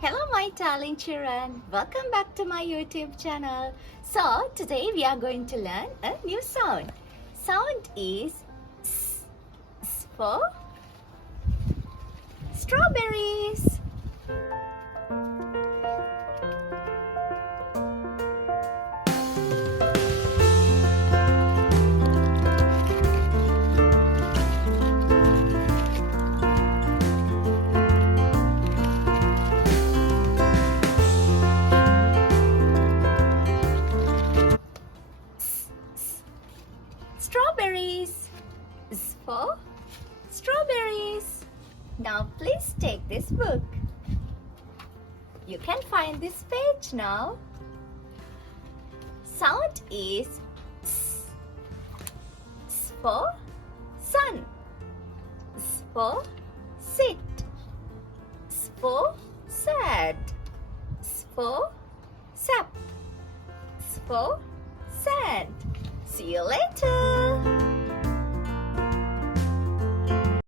Hello my darling children, welcome back to my YouTube channel. So today we are going to learn a new sound. Sound is S, S for strawberries. Strawberries. S for strawberries. Now please take this book. You can find this page now. Sound is S. S for sun. S for sit. S for sad. S for sap. S for sand. See you later.